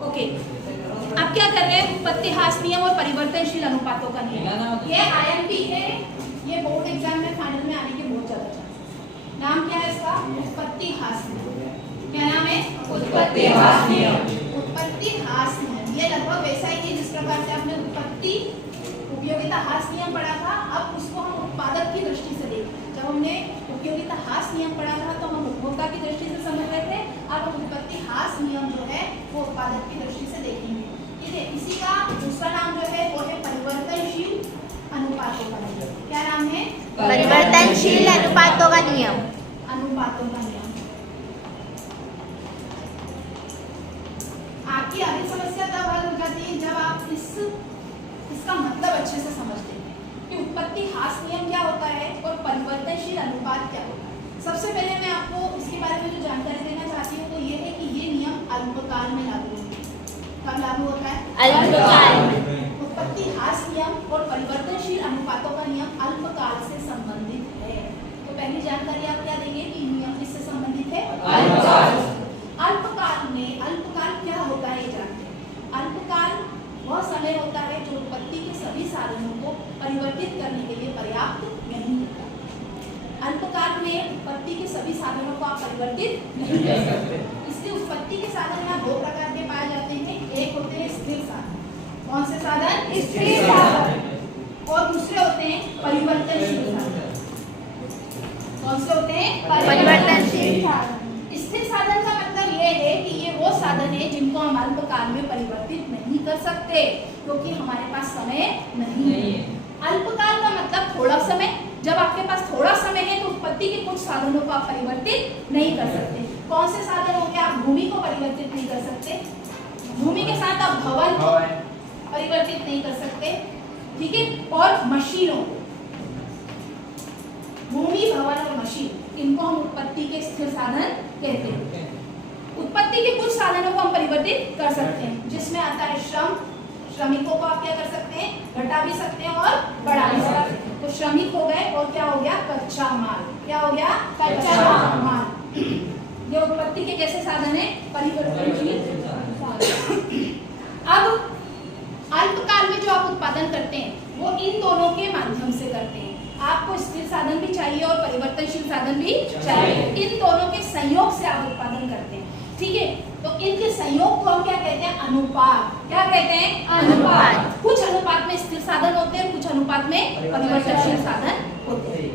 Okay, अब क्या कर रहे हैं? उत्पत्ति ह्रास नियम और परिवर्तनशील अनुपातों का नियम। ये आईएमपी है, ये बोर्ड एग्जाम में फाइनल में आने के बहुत ज्यादा चांसेस। नाम क्या है इसका? उत्पत्ति ह्रास नियम। क्या नाम है? उत्पत्ति ह्रास नियम। उत्पत्ति ह्रास नियम ये लगभग वैसा ही है जिस प्रकार से आपने उत्पत्ति उपयोगिता ह्रास नियम पढ़ा था। अब उसको हम उत्पादक की दृष्टि से देखें। जब हमने उपयोगिता ह्रास नियम पढ़ा था तो हम उपभोक्ता की दृष्टि से समझ रहे थे। अब हम उत्पत्ति ह्रास नियम जो है वो उत्पादक की दृष्टि से देखेंगे। ठीक है, इसी का दूसरा नाम जो है वो है परिवर्तनशील अनुपातों का नियम। क्या नाम है? परिवर्तनशील अनुपातों का नियम। अनुपातों का नियम। आपकी अभी समस्या तब हल हो जाती है जब आप इसका मतलब अच्छे से समझते हैं कि उत्पत्ति ह्रास नियम क्या होता है और परिवर्तनशील अनुपात क्या होता है। सबसे पहले मैं आपको इसके बारे में जो जानकारी देना चाहती हूँ वो ये है कि ये नियम अल्पकाल में लागू होते हैं। कब लागू होता है? अल्पकाल में। उत्पत्ति ह्रास नियम और परिवर्तनशील अनुपातों का नियम अल्पकाल से संबंधित है। तो पहली जानकारी आप क्या देंगे कि नियम किससे संबंधित है? अल्पकाल। अल्पकाल में अल्पकाल क्या होता है ये जानते हैं। अल्पकाल वह समय होता है जो उत्पत्ति के सभी साधनों को परिवर्तित करने के लिए पर्याप्त नहीं होता। अल्पकाल में उत्पत्ति के सभी साधनों को आप परिवर्तित नहीं कर सकते। इसलिए उत्पत्ति के साधन यहाँ दो प्रकार के पाए जाते हैं। एक होते हैं स्थिर साधन। कौन से साधन? स्थिर साधन। और दूसरे होते हैं परिवर्तनशील साधन। कौन से होते हैं? परिवर्तनशील साधन। स्थिर साधन का मतलब ये है कि ये वो साधन है जिनको हम अल्पकाल में परिवर्तित नहीं कर सकते क्योंकि हमारे पास समय नहीं है। अल्पकाल का मतलब थोड़ा समय। जब आपके पास थोड़ा समय है तो उत्पत्ति के कुछ साधनों को आप परिवर्तित नहीं कर सकते। कौन से साधन हो गया? आप भूमि को परिवर्तित नहीं कर सकते। भूमि के साथ आप भवन को परिवर्तित नहीं कर सकते। ठीक है, और मशीनों, भूमि, भवन और मशीन, इनको हम उत्पत्ति के स्थिर साधन कहते हैं। उत्पत्ति के कुछ साधनों को हम परिवर्तित कर सकते हैं जिसमें आता है श्रम। श्रमिकों को आप क्या कर सकते हैं? घटा भी सकते हैं और बढ़ा भी सकते हैं। तो श्रमिक हो गए और क्या हो गया? कच्चा माल। क्या हो गया? कच्चा माल। ये उत्पत्ति के कैसे साधन है? परिवर्तनशील साधन। अब अल्पकाल में जो आप उत्पादन करते हैं वो इन दोनों के माध्यम से करते हैं। आपको स्थिर साधन भी चाहिए और परिवर्तनशील साधन भी चाहिए। इन दोनों के संयोग से आप उत्पादन करते हैं। ठीक है, तो इनके संयोग को हम क्या कहते हैं? अनुपात। क्या कहते हैं? अनुपात। कुछ अनुपात में स्थिर साधन होते हैं, कुछ अनुपात में परिवर्तनशील साधन होते हैं।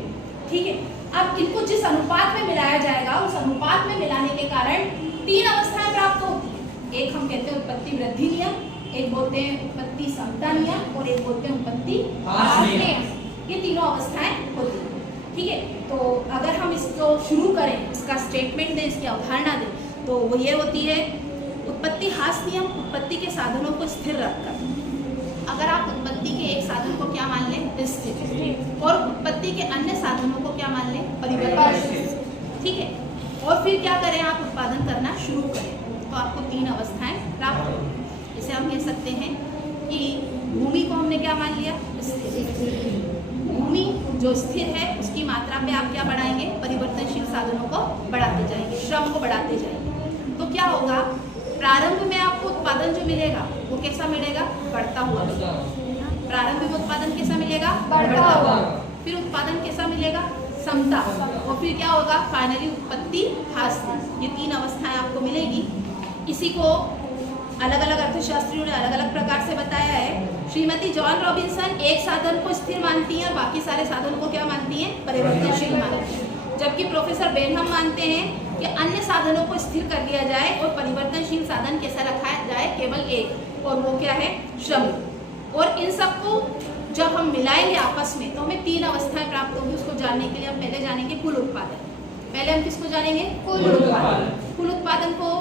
ठीक है, अब इनको जिस अनुपात में मिलाया जाएगा उस अनुपात में मिलाने के कारण तीन अवस्थाएं प्राप्त होती है। एक हम कहते हैं उत्पत्ति वृद्धि नियम, एक बोलते हैं उत्पत्ति समता नियम और एक बोलते हैं उत्पत्ति ह्रास नियम। ये तीनों अवस्थाएं होती हैं। ठीक है, तो अगर हम इसको शुरू करें, इसका स्टेटमेंट दें, इसकी अवधारणा दें, तो वो ये होती है उत्पत्ति ह्रास नियम उत्पत्ति के साधनों को स्थिर रखकर। अगर आप उत्पत्ति के एक साधन को क्या मान लें? स्थिर, और उत्पत्ति के अन्य साधनों को क्या मान लें? परिवर्तनशील। ठीक है, और फिर क्या करें? आप उत्पादन करना शुरू करें तो आपको तीन अवस्थाएं प्राप्त होंगी। इसे हम कह सकते हैं कि भूमि को हमने क्या मान लिया? स्थिर। भूमि जो स्थिर है उसकी मात्रा में आप क्या बढ़ाएंगे? परिवर्तनशील साधनों को बढ़ाते जाएंगे, श्रम को बढ़ाते जाएंगे। तो क्या होगा? प्रारंभ में आपको उत्पादन जो मिलेगा वो कैसा मिलेगा? बढ़ता हुआ। प्रारंभ में उत्पादन कैसा मिलेगा? बढ़ता हुआ। फिर उत्पादन कैसा मिलेगा? समता। और फिर क्या होगा? फाइनली उत्पत्ति ह्रास। ये तीन अवस्थाएं आपको मिलेगी। इसी को अलग अलग अर्थशास्त्रियों ने अलग अलग प्रकार से बताया है। श्रीमती जॉन रॉबिन्सन एक साधन को स्थिर मानती हैं, बाकी सारे साधनों को क्या मानती हैं? परिवर्तनशील मानती हैं। जबकि प्रोफेसर बेनहम मानते हैं कि अन्य साधनों को स्थिर कर दिया जाए और परिवर्तनशील साधन कैसा रखा जाए? केवल एक, और वो क्या है? श्रमिक। और इन सबको जब हम मिलाएंगे आपस में तो हमें तीन अवस्थाएं प्राप्त होंगी। उसको जानने के लिए हम पहले जानेंगे कुल उत्पादन। पहले हम किसको जानेंगे? कुल उत्पादन। कुल उत्पादन को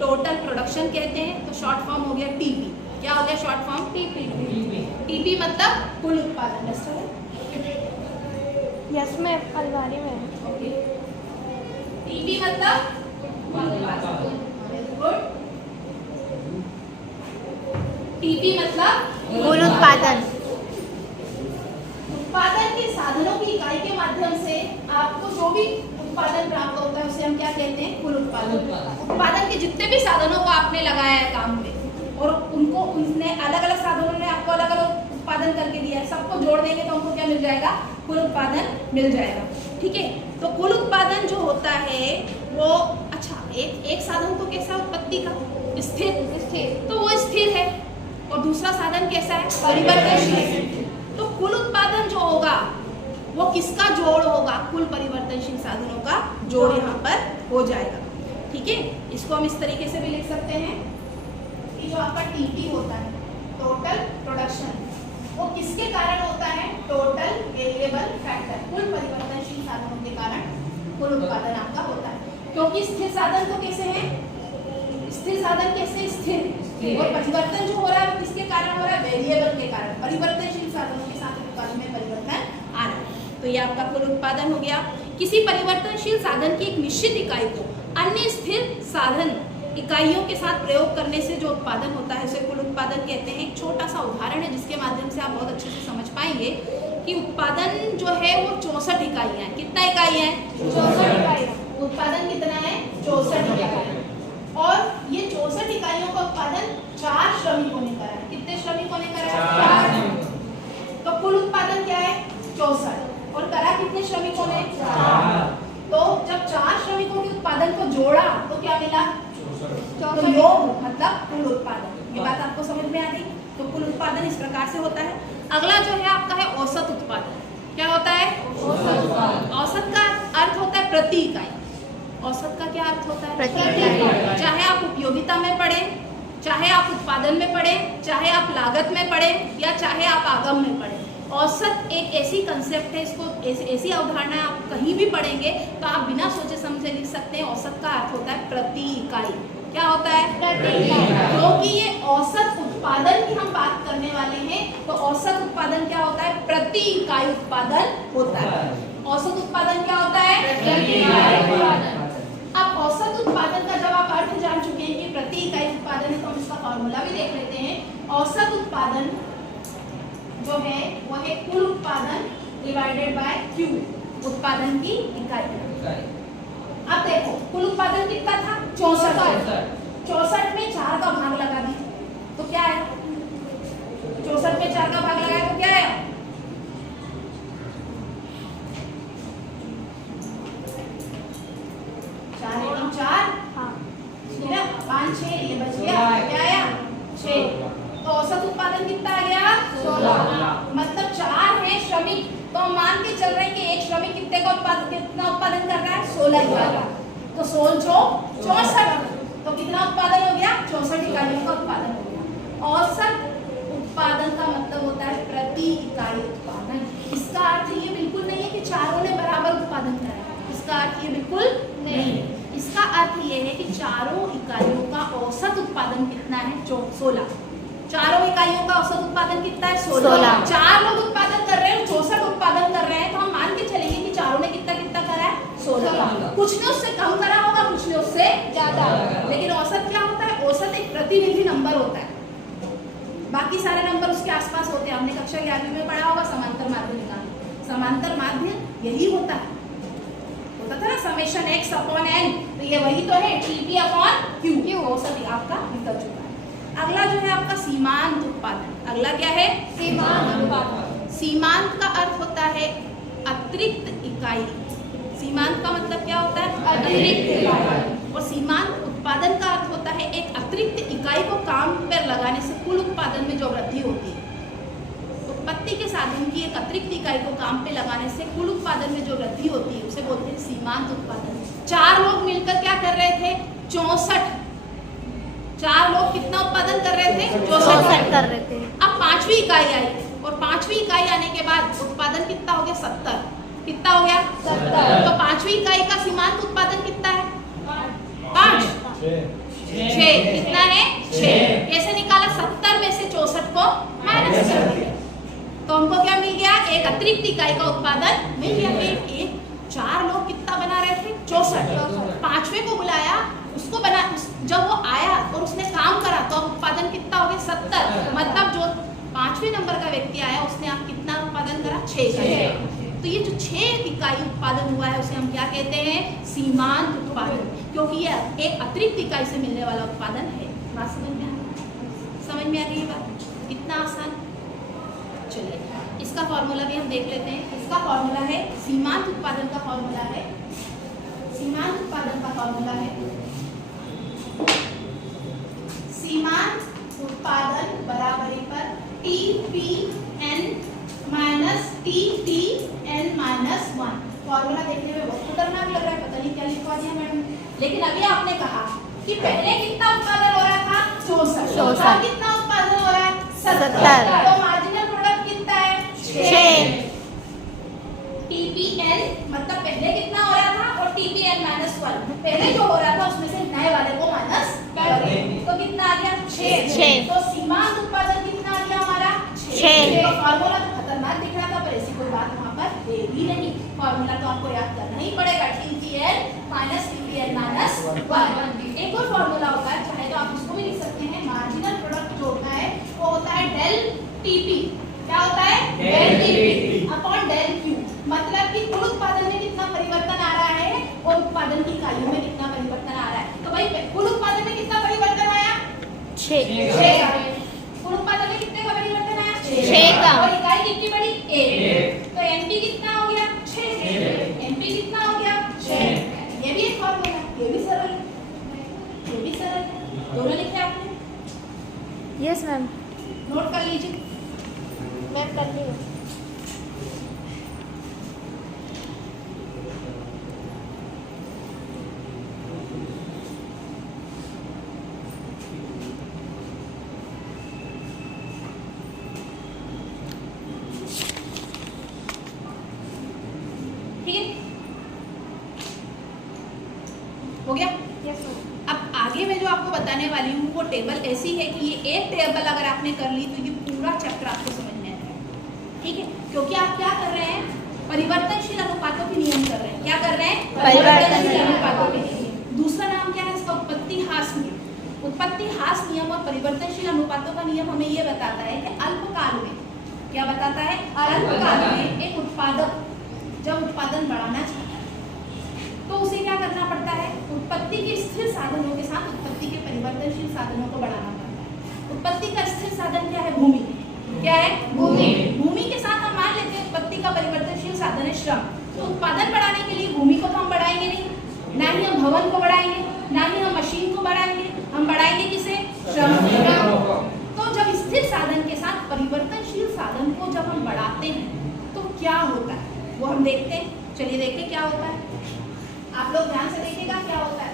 टोटल प्रोडक्शन कहते हैं। तो शॉर्ट फॉर्म हो गया टीपी। क्या हो गया शॉर्ट फॉर्म? टीपी। टीपी मतलब कुल उत्पादन। यस मैं अलमारी में। ओके, टीपी मतलब गुड। टीपी मतलब कुल उत्पादन। उत्पादन के साधनों की इकाई के माध्यम से आपको जो भी उत्पादन प्राप्त होता है उसे हम क्या कहते हैं? कुल उत्पादन। उत्पादन के जितने भी साधनों को आपने लगाया है काम में उत्पादन करके दिया है, सबको जोड़ देंगे तो हमको क्या मिल जाएगा, कुल उत्पादन मिल जाएगा। ठीक है, तो कुल उत्पादन जो होता है वो, अच्छा एक साधन तो कैसा उत्पत्ति का, स्थिर, तो वो स्थिर है, और दूसरा साधन कैसा है, परिवर्तनशील। तो कुल उत्पादन जो होगा वो किसका जोड़ होगा, कुल परिवर्तनशील साधनों का जोड़ यहाँ पर हो जाएगा। ठीक है, इसको हम इस तरीके से भी लिख सकते हैं कि जो आपका टीपी होता है, टोटल प्रोडक्शन, वो किसके कारण होता है, टोटल वेरिएबल फैक्टर, कुल परिवर्तनशील साधनों के कारण कुल उत्पादन आपका होता है। क्योंकि स्थिर साधन तो कैसे है, स्थिर साधन कैसे स्थिर, और परिवर्तन जो हो रहा है वो किसके कारण हो रहा है, वेरिएबल के कारण, परिवर्तनशील साधनों के साथ उत्पादन में परिवर्तन आ रहा है। तो ये आपका कुल उत्पादन हो गया। किसी परिवर्तनशील साधन की एक निश्चित इकाई को अन्य स्थिर साधन इकाइयों के साथ प्रयोग करने से जो उत्पादन होता है उसे कुल उत्पादन कहते हैं। एक छोटा सा उदाहरण है जिसके माध्यम से आप बहुत अच्छे से समझ पाएंगे कि उत्पादन जो है वो 64 इकाइयां हैं। कितना इकाइयां हैं, 64 इकाइयां। उत्पादन कितना है, 64 इकाइयां, और ये 64 इकाइयों का उत्पादन 4 श्रमिकों ने करा है। कितने श्रमिकों ने करा है, 4। तो कुल उत्पादन क्या है, 64, और करा कितने श्रमिकों ने, 4। तो जब 4 श्रमिकों के उत्पादन को जोड़ा तो क्या मिला, तो योग मतलब कुल उत्पादन। ये बात आपको समझ में आ गई। तो कुल उत्पादन इस प्रकार से होता है। अगला जो है आपका है औसत उत्पादन। क्या होता है, औसत का अर्थ होता है प्रति इकाई। औसत का क्या अर्थ होता है, प्रति इकाई। चाहे आप उपयोगिता में पढ़े, चाहे आप उत्पादन में पढ़े, चाहे आप लागत में पढ़े, या चाहे आप आगम में पढ़े, औसत एक ऐसी कंसेप्ट है, इसको ऐसी अवधारणा आप कहीं भी पढ़ेंगे तो आप बिना सोचे समझे लिख सकते हैं। औसत का अर्थ होता है प्रति इकाई। क्या होता है, प्रति इकाई। क्योंकि ये औसत उत्पादन की हम बात करने वाले हैं, तो औसत उत्पादन क्या होता है, प्रति इकाई उत्पादन होता है। औसत उत्पादन क्या होता है, प्रति इकाई उत्पादन। अब औसत उत्पादन का जब आप अर्थ जान चुके हैं कि प्रति इकाई उत्पादन है, तो हम इसका फॉर्मूला भी देख लेते हैं। औसत उत्पादन जो है वो है कुल उत्पादन डिवाइडेड बाय क्यू, उत्पादन की इकाई। अब देखो कुल उत्पादन कितना था, 64। 64 में 4 का भाग लगा दिया तो क्या है, 64 में 4 का भाग लगाया तो क्या है, 4 एकम 4, 5 6, ये बच गया, क्या आया 6। तो औसत उत्पादन कितना आ गया, 16। मतलब 4 है श्रमिक, तो हम मान के चल रहे हैं कि एक श्रमिक कितने का कितना उत्पादन कर रहा है, 16 इकाई। तो 16 64, तो कितना उत्पादन हो गया, 64 इकाइयों का उत्पादन हो गया। औसत उत्पादन का मतलब होता है प्रति इकाई उत्पादन। इसका अर्थ ये बिल्कुल नहीं है कि चारों ने बराबर उत्पादन करा, इसका अर्थ ये बिल्कुल नहीं है। इसका अर्थ ये है कि चारों इकाइयों का औसत उत्पादन कितना है, 16। चारों इकाइयों का औसत उत्पादन कितना है, 16। 4 लोग उत्पादन कर रहे हैं, 64 उत्पादन कर रहे हैं, तो हम मान के चलेंगे कि चारों ने कितना कितना करा है, 16। कुछ ने उससे कम करा होगा, कुछ ने उससे ज्यादा। लेकिन औसत क्या होता है, औसत एक प्रतिनिधि नंबर होता है, बाकी सारे नंबर उसके आसपास होते हैं। हमने कक्षा 11वीं में पढ़ा होगा समांतर माध्य निकालना। समांतर माध्य यही होता है, होता था ना समेशन x अपॉन n, तो ये वही तो है TP अपॉन Q। औसत आपका निकल चुका है। अगला जो है आपका सीमांत उत्पादन। अगला क्या है, सीमांत उत्पादन। सीमांत का अर्थ होता है अतिरिक्त इकाई। सीमांत का मतलब क्या होता है, अतिरिक्त इकाई। और सीमांत उत्पादन का अर्थ होता है एक अतिरिक्त इकाई को काम पर लगाने से कुल उत्पादन में जो वृद्धि होती है। उत्पत्ति के साधन की एक अतिरिक्त इकाई को काम पे लगाने से कुल उत्पादन में जो वृद्धि होती है उसे बोलते हैं सीमांत उत्पादन। 4 लोग मिलकर क्या कर रहे थे, 64। 4 लोग कितना उत्पादन कर रहे थे, 64 कर रहे थे। अब 5वीं इकाई आई, और 5वीं इकाई आने के बाद उत्पादन कितना हो गया, 70। कितना हो गया, 70। तो 5वीं इकाई का सीमांत उत्पादन कितना है, 5 6। कितना है, 6। कैसे निकाला, 70 में से 64 को माइनस कर दिया, तो हमको क्या मिल गया, एक अतिरिक्त इकाई का उत्पादन मिल गया। एक 4 लोग कितना बना रहे थे, 64। 5वें को बुलाया, उसको बना, जब वो आया और उसने काम करा तो उत्पादन कितना हो गया, 70। मतलब जो 5वें नंबर का व्यक्ति आया उसने आप कितना उत्पादन करा, 6। तो ये जो 6 इकाई उत्पादन हुआ है उसे हम क्या कहते हैं, सीमांत उत्पादन, क्योंकि ये एक अतिरिक्त इकाई से मिलने वाला उत्पादन है। बात समझ में आ गई, समझ में आ गई ये बात, कितना आसान। चलिए इसका फॉर्मूला भी हम देख लेते हैं। इसका फॉर्मूला है सीमांत उत्पादन का फॉर्मूला है, सीमांत उत्पादन का फॉर्मूला है सीमांत उत्पादन बराबरी पर TPN minus TTN minus 1। Formula देखने में बहुत खतरनाक लग रहा है, पता नहीं क्या लिखवा दिया मैडम, लेकिन अभी आपने कहा कि पहले कितना उत्पादन हो रहा था 64, कितना उत्पादन हो रहा है 70, तो मार्जिनल प्रोडक्ट कितना है 6। TPN मतलब पहले कितना हो रहा था और TPN माइनस 1, पहले जो हो रहा था उसमें से नए वाले को माइनस कर देंगे तो कितना आ गया 6। तो सीमांत उत्पादन कितना आ गया हमारा 6। तो फॉर्मूला तो खतरनाक दिख रहा था पर ऐसी कोई बात वहां पर है ही नहीं, फॉर्मूला तो आपको याद करना ही पड़ेगा TPN माइनस TPN माइनस 1। एक और फॉर्मूला होता है, चाहे तो आप उसको भी लिख सकते हैं, मार्जिनल प्रोडक्ट जो होता है वो होता है डेल TP, क्या होता है del TP upon del Q, मतलब कि कुल उत्पादन में कितना परिवर्तन आ रहा है और उत्पादन की इकाइयों में कितना परिवर्तन आ रहा है। तो भाई कुल उत्पादन में कितना परिवर्तन आया 6 का, कुल उत्पादन में कितने का परिवर्तन आया 6 का, और इकाई कितनी बड़ी 1, तो NP कितना हो गया 6, NP कितना हो गया 6। ये भी एक फॉर्मूला, ये भी सरल, ये भी सरल, दोनों लिखे आपने? यस मैम, नोट कर लीजिए। मैं कर ली हूँ। ठीक है, हो गया। Yes ma'am. अब आगे मैं जो आपको बताने वाली हूँ वो टेबल ऐसी है कि ये एक टेबल अगर आपने कर ली तो ये पूरा चैप्टर आपको समझ में आएगा, ठीक है, क्योंकि आप क्या कर रहे हैं परिवर्तनशील अनुपातों के नियम कर रहे हैं। क्या कर रहे हैं परिवर्तनशील अनुपातों के नियम। दूसरा नाम क्या है इसका उत्पत्ति ह्रास नियम। उत्पत्ति ह्रास नियम और परिवर्तनशील अनुपातों का नियम हमें ये बताता है कि अल्पकाल में, क्या बताता है अल्पकाल में एक उत्पादक जब उत्पादन बढ़ाना चाहता है तो उसे क्या करना पड़ता है, उत्पत्ति के स्थिर साधनों के साथ उत्पत्ति के परिवर्तनशील साधनों को बढ़ाना पड़ता है। उत्पत्ति का स्थिर साधन क्या है भूमि, क्या है भूमि, भूमि के साथ हम मान लेते हैं उत्पत्ति का परिवर्तनशील साधन है श्रम। तो उत्पादन बढ़ाने के लिए भूमि को तो हम बढ़ाएंगे नहीं, ना ही हम भवन को बढ़ाएंगे, ना ही हम मशीन को बढ़ाएंगे, हम बढ़ाएंगे किसे श्रम। तो जब स्थिर साधन के साथ परिवर्तनशील साधन को जब हम बढ़ाते हैं तो क्या होता है वो हम देखते हैं। चलिए देखते हैं क्या होता है, आप लोग ध्यान से देखिएगा क्या होता है।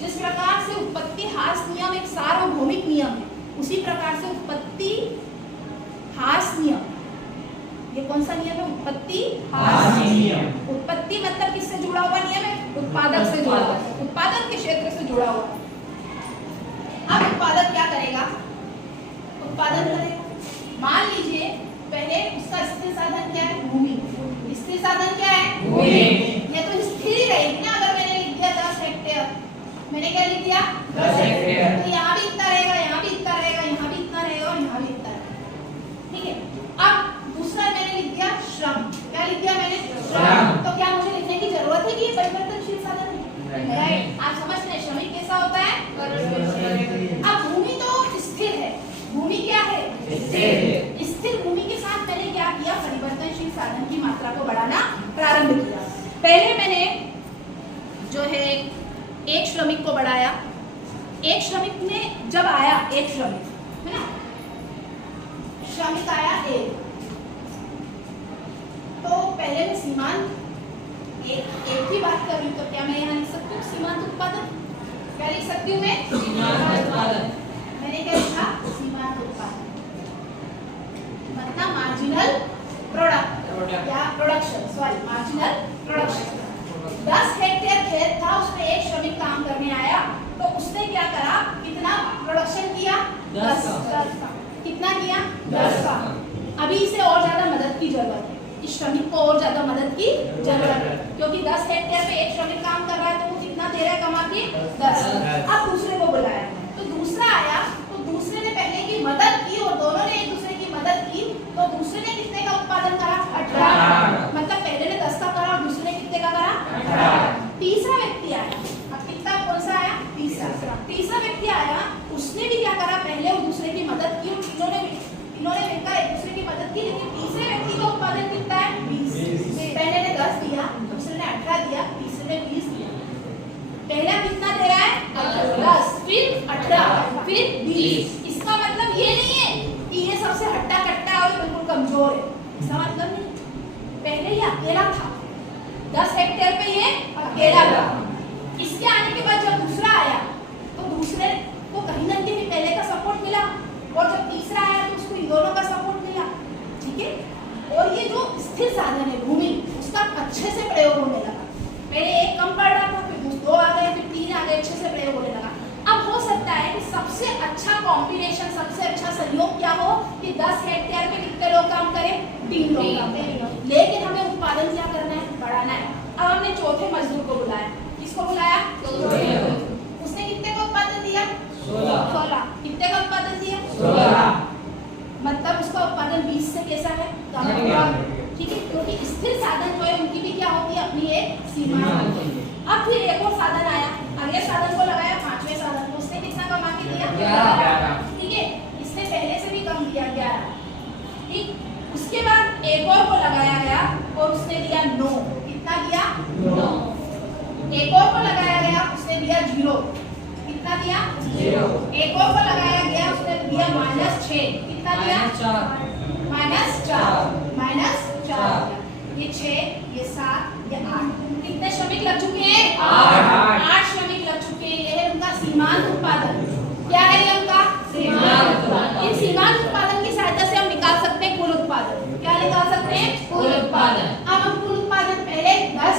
जिस प्रकार से उत्पत्ति ह्रास नियम एक सार्वभौमिक नियम है, उसी प्रकार से उत्पत्ति ह्रास नियम, ये कौन सा नियम है उत्पत्ति ह्रास नियम। उत्पत्ति मतलब किससे जुड़ा हुआ नियम है, उत्पादक से जुड़ा हुआ, उत्पादक के क्षेत्र से जुड़ा हुआ। अब उत्पादक क्या करेगा, उत्पादन करेगा, मान लीजिए पहले उसका स्थिर साधन क्या है भूमि, स्थिर साधन क्या है भूमि, ये तो स्थिर ही रहेगी ना। अगर मैंने लिख दिया 10 हेक्टेयर, मैंने क्या लिख दिया 10 हेक्टेयर, तो यहाँ भी इतना रहेगा, यहाँ भी इतना रहेगा, यहाँ भी इतना रहेगा और यहाँ भी इतना रहेगा, ठीक है। अब दूसरा मैंने लिख दिया श्रम, क्या लिख दिया मैंने श्रम, तो क्या मुझे लिखने की जरूरत है कि ये परिवर्तनशील साधन है? आप समझते हैं श्रमिक कैसा होता है। अब भूमि तो स्थिर है, भूमि क्या है स्थिर, स्थिर भूमि के साथ मैंने क्या किया परिवर्तनशील साधन की मात्रा को बढ़ाना प्रारंभ किया। पहले मैंने जो है एक श्रमिक को बढ़ाया, एक श्रमिक में जब आया एक श्रमिक है ना, श्रमिक आया एक, तो पहले मैं सीमांत एक की बात कर रही हूँ, तो क्या मैं यहाँ लिख सकती हूँ सीमांत उत्पादन, क्या लिख सकती हूँ मैं सीमांत उत्पादन। मैंने क्या लिखा सीमांत उत्पादन मतलब मार्जिनल प्रोडक्ट या production, sorry marginal production. 10 hectare खेत था, उसमें एक श्रमिक काम करने आया, तो उसने क्या करा, कितना प्रोडक्शन किया 10 का, कितना किया 10 का। अभी इसे और ज्यादा मदद की जरूरत है, इस श्रमिक को और ज्यादा मदद की जरूरत है, क्योंकि 10 हेक्टेयर पे एक श्रमिक काम कर रहा है तो वो कितना दे रहा है कमा के 10। अब दूसरे को बुलाया, तो दूसरा आया, तो दूसरे ने पहले की मदद की और दोनों ने एक दूसरे की मदद की, तो दूसरे ने कितने का उत्पादन करा 18, मतलब पहले ने 10 का करा और दूसरे ने कितने का करा 18। तीसरा व्यक्ति आया, अब कितना कौन सा आया तीसरा व्यक्ति आया, उसने भी क्या करा पहले और दूसरे की मदद की और तीनों ने मिलकर एक दूसरे की मदद की, लेकिन 20। इसका मतलब ये नहीं है कि ये सबसे हट्टा कट्टा है और बिल्कुल कमजोर है, इसका मतलब नहीं। पहले ये अकेला था, 10 हेक्टेयर पे ये अकेला था। इसके आने के बाद जब दूसरा आया तो दूसरे को कहीं ना कहीं पहले का सपोर्ट मिला, और जब तीसरा आया तो उसको इन दोनों का सपोर्ट मिला, ठीक है। और ये जो स्थिर साधन है भूमि, उसका अच्छे से प्रयोग होने लगा। पहले एक कम पड़ रहा था, फिर 2 आ गए, फिर 3 आ गए, अच्छे से प्रयोग होने लगा। अब हो सकता है कि सबसे अच्छा कॉम्बिनेशन, सबसे अच्छा सहयोग क्या हो कि 10 हेक्टेयर पे कितने लोग काम करें, 3 लोग काम करें, लेकिन हमें उत्पादन क्या करना है, बढ़ाना है। अब हमने चौथे मजदूर को बुलाया, किसको बुलाया, उसने कितने का उत्पादन दिया, 16। कितने का उत्पादन दिया, 16। मतलब उसका उत्पादन 20 से कैसा है, कम होगा, ठीक है, क्योंकि स्थिर साधन जो है उनकी भी क्या होती है, अपनी एक सीमा होती है। अब फिर एक और साधन आया, अगले साधन को लगाया, 5वें साधन को, उसने कितना कमा के दिया, 11, ठीक है। इसने पहले से भी कम दिया, 11, ठीक। उसके बाद एक और को लगाया गया और उसने दिया 9। कितना दिया, 9। एक और को लगाया गया, उसने दिया 0। कितना दिया, 0। एक और को लगाया गया, उसने दिया -6। कितना दिया, -4। ये 6, ये 7, ये 8। कितने श्रमिक लग चुके हैं, 8 श्रमिक लग चुके हैं। ये है उनका सीमांत उत्पादन। क्या है ये उनका सीमांत उत्पादन। इन सीमांत उत्पादन की सहायता से हम निकाल सकते हैं कुल उत्पादन। क्या निकाल सकते हैं, कुल उत्पादन। अब हम कुल उत्पादन पहले 10,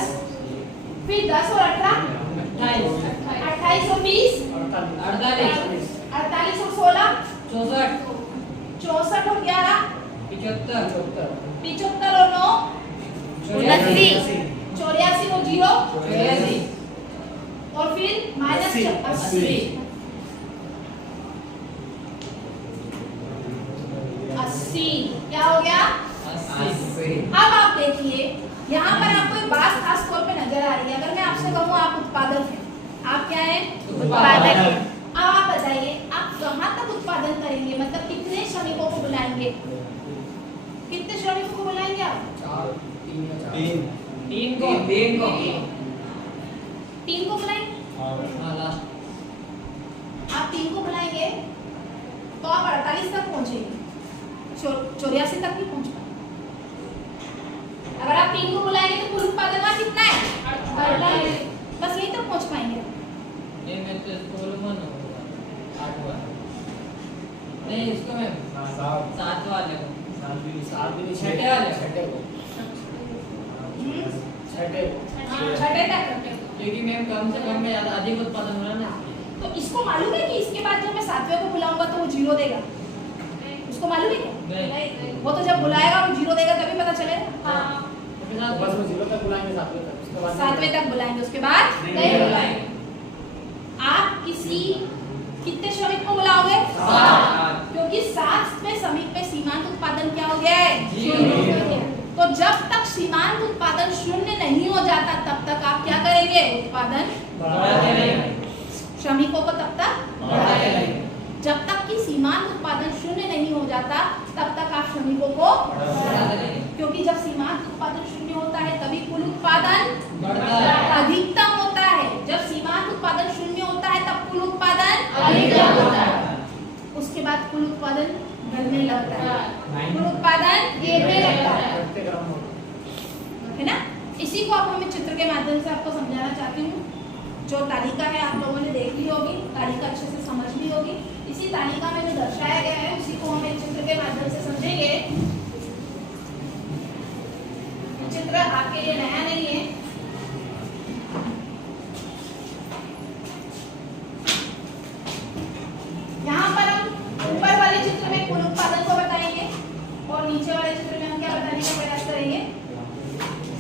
फिर 10 और 18, 28 और 20, 48 और 16, 64 और 11, 75 और 9, 84 और 0, और फिर -80। 80 क्या हो गया, 80। अब आप देखिए यहाँ पर आपको एक बात खास तौर पे नजर आ रही है। अगर मैं आपसे कहूँ आप उत्पादक हैं, आप क्या हैं, उत्पादक हैं। अब आप बताइए आप कहाँ तक उत्पादन करेंगे, मतलब कितने श्रमिकों को बुलाएंगे, कितने श्रमिकों को बुलाएंगे आप, 3 को बुलाएंगे। आप 3 को बुलाएंगे तो आप 48 तक पहुंचेंगे, 84 तक नहीं पहुंच पाएंगे। अगर आप 3 को बुलाएंगे तो कुल उत्पादन वहाँ कितना है, 48, बस यही तक पहुंच पाएंगे। नहीं इसको मैं 7 वाले को, 6 वाले छठे तक करते हो, क्योंकि मैम कम से कम में ज्यादा अधिक उत्पादन हो रहा है ना। तो इसको मालूम है कि इसके बाद जब मैं 7वें को बुलाऊंगा तो वो 0 देगा, उसको मालूम है क्या, नहीं। वो तो जब बुलाएगा वो 0 देगा तभी पता चलेगा। बस वो 0 तक बुलाएंगे, 7वें तक, उसके बाद 7वें तक बुलाएंगे, उसके बाद नहीं बुलाएंगे। आप कितने श्रमिक को बुलाओगे, 7, क्योंकि 7वें श्रमिक पे सीमांत उत्पादन क्या हो गया है, 0। तो जब तक सीमांत उत्पादन 0 नहीं हो जाता तब तक आप क्या करेंगे, उत्पादन बढ़ाते रहेंगे, श्रमिकों को तब तक बढ़ाते रहेंगे। जब तक कि सीमांत उत्पादन 0 नहीं हो जाता तब तक आप श्रमिकों को बढ़ाते रहेंगे, क्योंकि जब सीमांत उत्पादन 0 होता है तभी कुल उत्पादन बढ़ता है, अधिकतम होता है। जब सीमांत उत्पादन 0 होता है तब कुल उत्पादन अधिकतम होता है। उसके बाद कुल उत्पादन बढ़ने लगता है, कुल उत्पादन गिरने लगता है ना। इसी को आप हमें चित्र के माध्यम से आपको समझाना चाहती हूँ। जो तालिका है आप लोगों ने देख ली होगी, तालिका अच्छे से समझ ली होगी। इसी तालिका में जो दर्शाया गया है उसी को हम एक चित्र के माध्यम से समझेंगे। चित्र आपके लिए नया नहीं है, यहाँ पर हम ऊपर वाले चित्र में कुल उत्पादन को बताएंगे और नीचे वाले चित्र में हम क्या बताने का प्रयास करेंगे,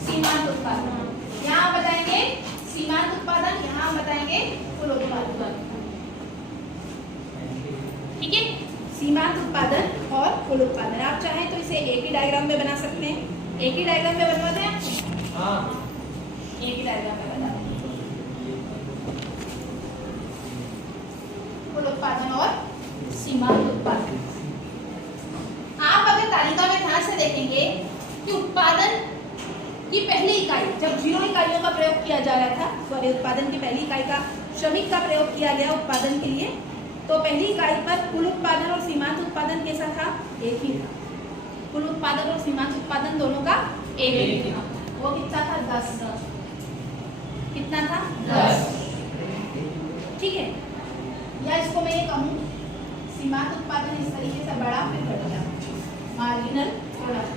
सीमांत उत्पादन। यहाँ बताएंगे सीमांत उत्पादन, यहाँ बताएंगे कुल उत्पादन, ठीक है। सीमांत उत्पादन और कुल उत्पादन आप चाहें तो इसे एक ही डायग्राम में बना सकते हैं। एक ही डायग्राम में बनवाते हैं, एक ही डायग्राम में बना कुल उत्पादन और सीमांत उत्पादन। आप अगर तालिका में ध्यान से देखेंगे कि उत्पादन की पहली इकाई जब 0 इकाइयों का प्रयोग किया जा रहा था, सॉरी उत्पादन की पहली इकाई का श्रमिक का प्रयोग किया गया उत्पादन के लिए, तो पहली इकाई पर कुल उत्पादन और सीमांत उत्पादन कैसा था? एक ही था। कुल उत्पादन और सीमांत उत्पादन दोनों का एक ही था। वो कितना था? 10। कितना था? 10। ठीक है, या इसको मैं ये कहूँ सीमांत उत्पादन इस तरीके से बढ़ा फिर घट गया, मार्जिनल प्रोडक्ट।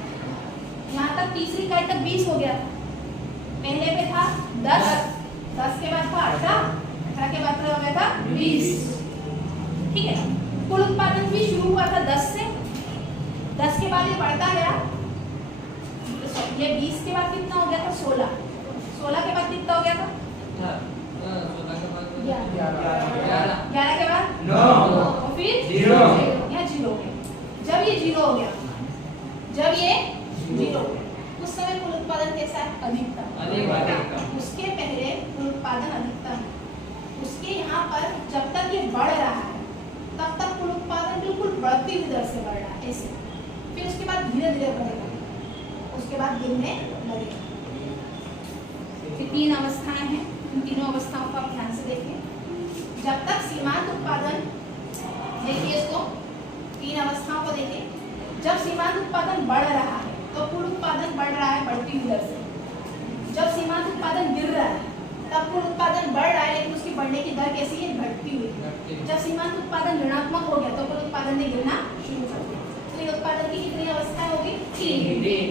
यहाँ तक तीसरी इकाई तक 20 हो गया था। पहले पे था 10, 10 के बाद था 18, 18 के बाद हो गया था 20। ठीक है, कुल उत्पादन भी शुरू हुआ था 10 से, 10 के बाद ये बढ़ता गया, ये 20 के बाद कितना हो गया था? 16, 16 के बाद कितना हो गया था? 11 के बाद 9 और फिर 0, यहाँ 0 हो गया। जब ये 0 हो गया, जब ये 0 हो गया, उस समय कुल उत्पादन कैसा है? अधिकतम। उसके पहले कुल उत्पादन अधिकतम, उसके यहाँ पर जब तक ये बढ़ रहा है तब तक कुल उत्पादन बिल्कुल बढ़ती हुई दर से बढ़ रहा है ऐसे, फिर उसके बाद धीरे धीरे बढ़ेगा, उसके बाद गिरने लगेगा। ये 3 अवस्थाएं हैं, इन तीनों अवस्थाओं को आप ध्यान से देखिए। जब तक सीमांत उत्पादन, देखिए इसको 3 अवस्थाओं को देखिए। जब सीमांत उत्पादन बढ़ रहा है तो कुल उत्पादन बढ़ रहा है बढ़ती हुई दर से। जब सीमांत उत्पादन गिर रहा है तब कुल उत्पादन बढ़ रहा है, लेकिन उसकी बढ़ने की दर कैसी है? घटती हुई। जब सीमांत उत्पादन ऋणात्मक हो गया तो कुल उत्पादन ने गिरना शुरू कर दिया। तो ये उत्पादन की कितनी अवस्थाएं होगी? 3।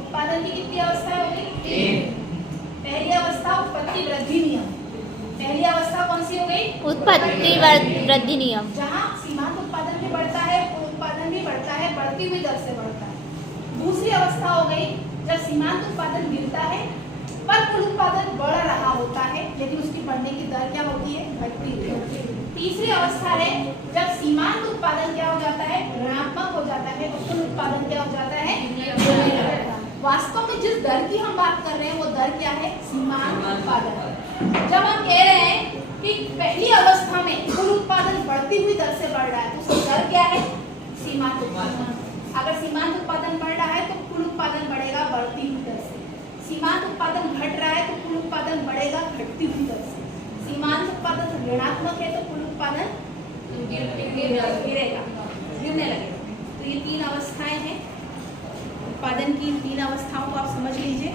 उत्पादन की कितनी अवस्थाएं होगी? 3। पहली अवस्था उत्पत्ति वृद्धि नियम। पहली अवस्था कौन सी हो गई? उत्पत्ति वृद्धि नियम। जहाँ सीमांत उत्पादन भी बढ़ता है, कुल उत्पादन भी बढ़ता है, बढ़ती हुई दर से बढ़ता है। दूसरी अवस्था हो गई जब सीमांत उत्पादन गिरता है पर कुल उत्पादन बढ़ रहा होता है, लेकिन उसकी बढ़ने की दर क्या होती है? घटती हुई। तीसरी अवस्था है जब सीमांत उत्पादन क्या हो जाता है? ऋणात्मक हो जाता है और कुल उत्पादन क्या हो जाता है? वास्तव में जिस दर की हम बात कर रहे हैं वो दर क्या है? सीमांत उत्पादन। जब हम कह रहे हैं कि पहली अवस्था में कुल उत्पादन बढ़ती हुई दर से बढ़ रहा है तो उसकी दर क्या है? सीमांत उत्पादन। अगर सीमांत उत्पादन बढ़ रहा है तो कुल उत्पादन बढ़ेगा बढ़ती हुई दर से। सीमांत उत्पादन घट रहा है तो कुल उत्पादन बढ़ेगा घटती हुई दर से। सीमांत उत्पादन ऋणात्मक है तो कुल उत्पादन गिरेगा, गिरने लगेगा। तो ये 3 अवस्थाएं हैं उत्पादन की। 3 अवस्थाओं को आप समझ लीजिए।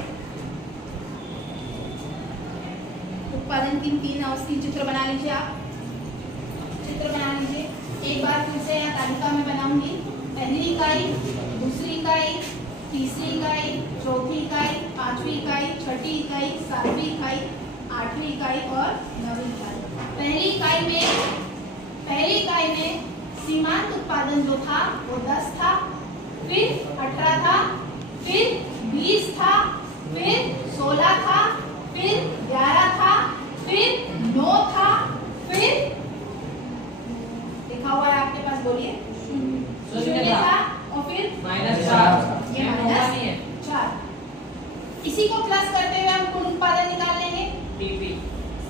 उत्पादन की 3 अवस्था चित्र बना लीजिए, आप चित्र बना लीजिए। एक बार फिर से यहाँ तालिका में बनाऊंगी। पहली इकाई, दूसरी इकाई, तीसरी इकाई, चौथी इकाई, 5वीं इकाई, छठी इकाई, 7वीं इकाई, 8वीं इकाई और 9वीं इकाई। पहली इकाई में सीमांत उत्पादन जो था वो 10 था, फिर 18 था, फिर 20 था, फिर 16 था, फिर 11 था, फिर 9 था, फिर लिखा हुआ है आपके पास, बोलिए 0 था और फिर -4। ये -4। इसी को प्लस करते हुए हम कुल उत्पादन निकाल लेंगे।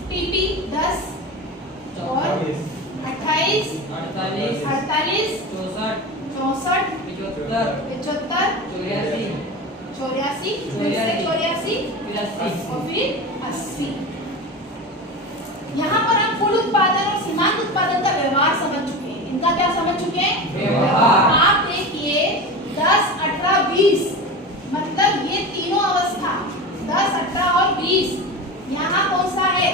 टीपी 10 और 28, 48, 64, 75, 84, फिर से 84 और फिर 80। यहाँ पर हम कुल उत्पादन और सीमांत उत्पादन का व्यवहार समझ चुके हैं। इनका क्या समझ चुके हैं? व्यवहार। आप देखिए 10, 18, 20 मतलब ये तीनों अवस्था 10, 18 और 20 यहाँ कौन सा है?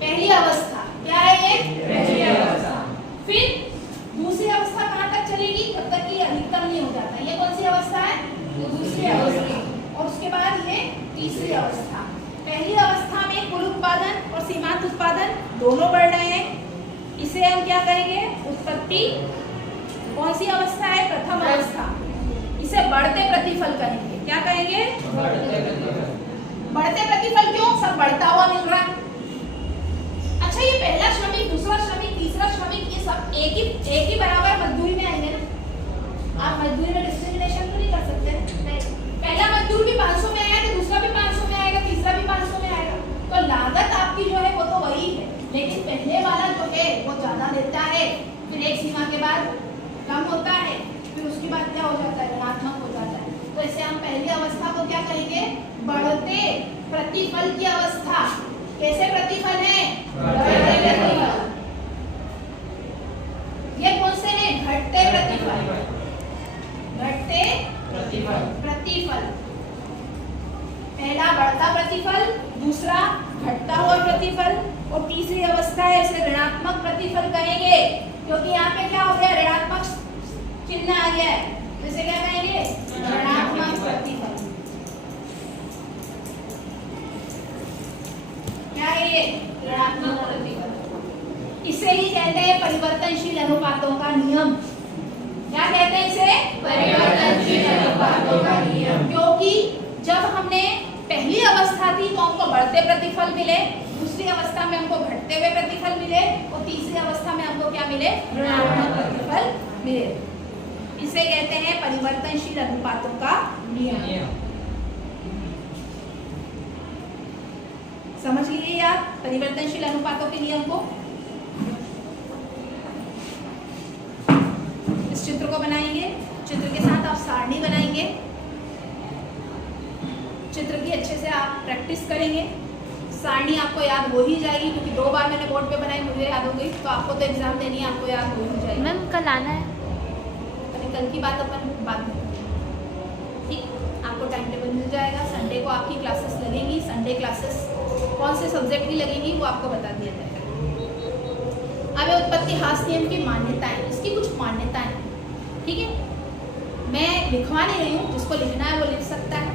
पहली अवस्था। क्या है ये? पहली अवस्था। फिर दूसरी अवस्था कहाँ तक चलेगी? तब तक कि अधिकतम नहीं हो जाता। ये कौन सी अवस्था है? दूसरी अवस्था। और उसके बाद ये तीसरी अवस्था। पहली अवस्था में कुल उत्पादन और सीमांत उत्पादन दोनों बढ़ रहे हैं। इसे हम क्या कहेंगे? उत्पत्ति। कौन सी अवस्था है? प्रथम अवस्था। इसे बढ़ते प्रतिफल कहेंगे। क्या कहेंगे? बढ़ते प्रतिफल। क्यों? सब बढ़ता हुआ मिल रहा है। अच्छा, ये पहला श्रमिक, दूसरा श्रमिक, तीसरा श्रमिक, ये सब एक ही बराबर मजदूरी में आएंगे ना। आप मजदूरी में डिस्क्रिमिनेशन तो नहीं कर सकते। पहला मजदूर भी 500 में आया तो दूसरा भी 500 में आएगा, तीसरा भी 500 में आएगा। तो लागत आपकी जो है वो तो वही है, लेकिन पहले वाला जो है वो ज्यादा देता है, फिर एक सीमा के बाद कम होता है, फिर उसके बाद क्या हो जाता है? ऋणात्मक हो जाता है। तो इसे हम पहली अवस्था को क्या कहेंगे? बढ़ते प्रतिफल की अवस्था। कैसे प्रतिफल है? बढ़ते प्रतिफल। घटते प्रतिफल प्रतिफल। पहला बढ़ता प्रतिफल, दूसरा घटता हुआ प्रतिफल, और तीसरी अवस्था है इसे ऋणात्मक प्रतिफल कहेंगे, क्योंकि यहाँ पे क्या हो गया, ऋणात्मक चिन्ह आ गया है, इसे क्या कहेंगे, ऋणात्मक प्रतिफल। क्या है ये, ऋणात्मक प्रतिफल। इसे ही कहते हैं परिवर्तनशील अनुपातों का नियम। क्या कहते हैं इसे, परिवर्तनशील अनुपातों का नियम। क्योंकि जब हमने पहली अवस्था थी तो हमको बढ़ते प्रतिफल मिले, दूसरी अवस्था में हमको घटते हुए प्रतिफल मिले, और तीसरी अवस्था में हमको क्या मिले, ऋणात्मक प्रतिफल मिले। इसे कहते हैं परिवर्तनशील अनुपातों का नियम। समझ लीजिए आप परिवर्तनशील अनुपातों के नियम को। इस चित्र को बनाएंगे, चित्र के साथ आप सारणी बनाएंगे, चित्र की अच्छे से आप प्रैक्टिस करेंगे। सारणी आपको याद हो ही जाएगी, क्योंकि 2 बार मैंने बोर्ड पे बनाई, मुझे याद हो गई, तो आपको तो एग्जाम देनी है, आपको याद हो ही जाएगी। मैम कल आना है? अरे कल की बात अपन बाद में, ठीक, आपको टाइम टेबल मिल जाएगा। संडे को आपकी क्लासेस लगेंगी, संडे क्लासेस कौन से सब्जेक्ट की लगेंगी वो आपको बता दिया जाएगा। अब उत्पत्ति हास नियम की मान्यताएं, इसकी कुछ मान्यताएं, ठीक है, मैं लिखवा नहीं रही हूँ, जिसको लिखना है वो लिख सकता है,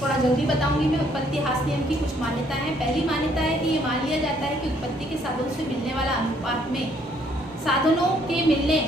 थोड़ा जल्दी बताऊंगी मैं। उत्पत्ति हास नियम की कुछ मान्यताएं हैं। पहली मान्यता है कि ये मान लिया जाता है कि उत्पत्ति के साधनों से मिलने वाला अनुपात में साधनों के मिलने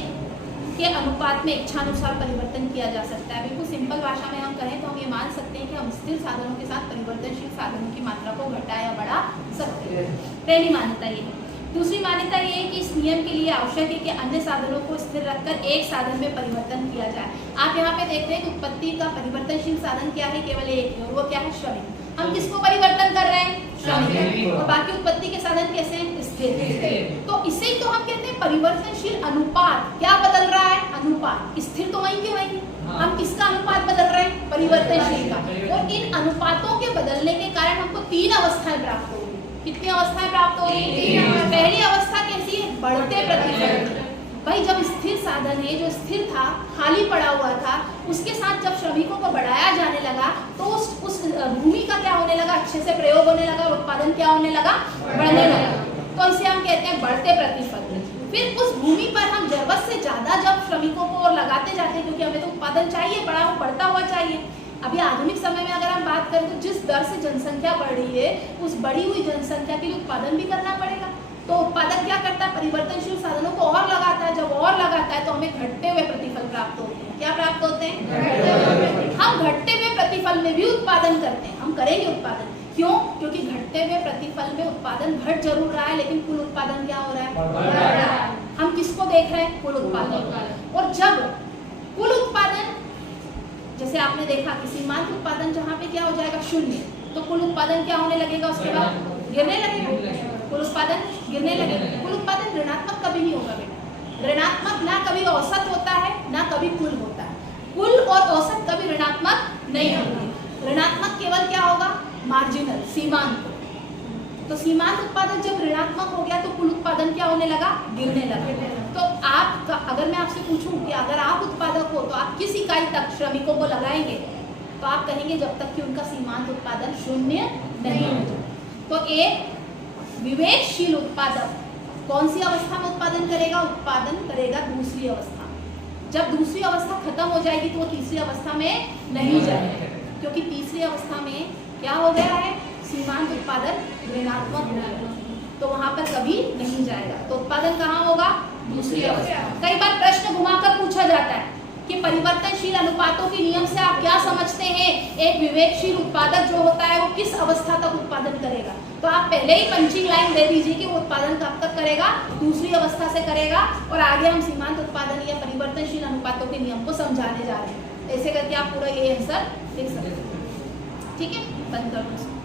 के अनुपात में इच्छानुसार परिवर्तन किया जा सकता है। बिल्कुल सिंपल भाषा में हम कहें तो हम ये मान सकते हैं कि हम स्थिर साधनों के साथ परिवर्तनशील साधनों की मात्रा को घटा या बढ़ा सकते हैं। पहली मान्यता ये है। दूसरी मान्यता ये है कि इस नियम के लिए आवश्यक है कि अन्य साधनों को स्थिर रखकर एक साधन में परिवर्तन किया जाए। आप यहाँ पे देख रहे हैं कि उत्पत्ति का परिवर्तनशील साधन क्या है, केवल एक है, और वो क्या है, श्रमिक। हम किसको परिवर्तन कर रहे हैं, श्रमिक, और बाकी उत्पत्ति के साधन कैसे हैं, स्थिर। तो इसे ही तो हम कहते हैं परिवर्तनशील अनुपात। क्या बदल रहा है, अनुपात। स्थिर तो वहीं के वहीं, हम किसका अनुपात बदल रहे हैं, परिवर्तनशील का। और इन अनुपातों के बदलने के कारण हमको 3 अवस्थाएं प्राप्त हो रही। कितनी अवस्थाएं प्राप्त हो रही है, पहली अवस्था कैसी है, बढ़ते प्रतिफल। भाई जब स्थिर साधन है, जो स्थिर था, खाली पड़ा हुआ था, उसके साथ जब श्रमिकों को बढ़ाया जाने लगा तो उस भूमि का क्या होने लगा, अच्छे से प्रयोग होने लगा, उत्पादन क्या होने लगा, बढ़ने लगा। तो इसे हम कहते हैं बढ़ते प्रतिफल। फिर उस भूमि पर हम जरूरत से ज्यादा जब श्रमिकों को लगाते जाते हैं, क्योंकि हमें तो उत्पादन चाहिए, बढ़ता हुआ चाहिए। अभी आधुनिक समय में अगर हम बात करें तो जिस दर से जनसंख्या बढ़ रही है, उस बढ़ी हुई जनसंख्या के लिए उत्पादन भी करना पड़ेगा। तो उत्पादक क्या करता है, परिवर्तनशील साधनों को और लगाता है। जब और लगाता है तो हमें घटते हुए प्रतिफल प्राप्त होते हैं। क्या प्राप्त होते हैं, हम घटते हुए प्रतिफल में भी उत्पादन करते हैं। हम करेंगे उत्पादन, क्यों, क्योंकि घटते हुए प्रतिफल में उत्पादन घट जरूर रहा है, लेकिन कुल उत्पादन क्या हो रहा है, बढ़ रहा है। हम किसको देख रहे हैं, कुल उत्पादन। और जब कुल उत्पादन, जैसे आपने देखा कि सीमांत उत्पादन जहाँ पे क्या हो जाएगा, 0, तो कुल उत्पादन क्या होने लगेगा, उसके बाद गिरने लगेगा, कुल उत्पादन गिरने लगेगा। कुल उत्पादन ऋणात्मक कभी नहीं होगा बेटा। ऋणात्मक ना कभी औसत होता है, ना कभी कुल होता है। कुल और औसत कभी ऋणात्मक नहीं होंगे। ऋणात्मक केवल क्या होगा, मार्जिनल, सीमांत। तो सीमांत उत्पादन जब ऋणात्मक हो गया तो कुल उत्पादन क्या होने लगा, गिरने लगा। तो आप, अगर मैं आपसे पूछूं कि अगर आप उत्पादक हो तो आप किस इकाई तक श्रमिकों को लगाएंगे, तो आप कहेंगे जब तक कि उनका सीमांत उत्पादन 0 नहीं हो जाए। तो एक विवेकशील उत्पादक कौन सी अवस्था में उत्पादन करेगा, उत्पादन करेगा दूसरी अवस्था। जब दूसरी अवस्था खत्म हो जाएगी तो वो तीसरी अवस्था में नहीं जाएगा, क्योंकि तीसरी अवस्था में क्या हो गया है, सीमांत उत्पादन ऋणात्मक हो गया, तो वहां पर कभी नहीं जाएगा। तो उत्पादन कहाँ होगा, दूसरी अवस्था। कई बार प्रश्न घुमाकर पूछा जाता है कि परिवर्तनशील अनुपातों के नियम से आप क्या समझते हैं, एक विवेकशील उत्पादक जो होता है वो किस अवस्था तक उत्पादन करेगा। तो आप पहले ही पंचिंग लाइन दे दीजिए कि वो उत्पादन कब तक करेगा, दूसरी अवस्था से करेगा, और आगे हम सीमांत उत्पादन या परिवर्तनशील अनुपातों के नियम को समझाने जा रहे हैं। ऐसे करके आप पूरा ये आंसर लिख सकते हैं। ठीक है, बंद कर दो।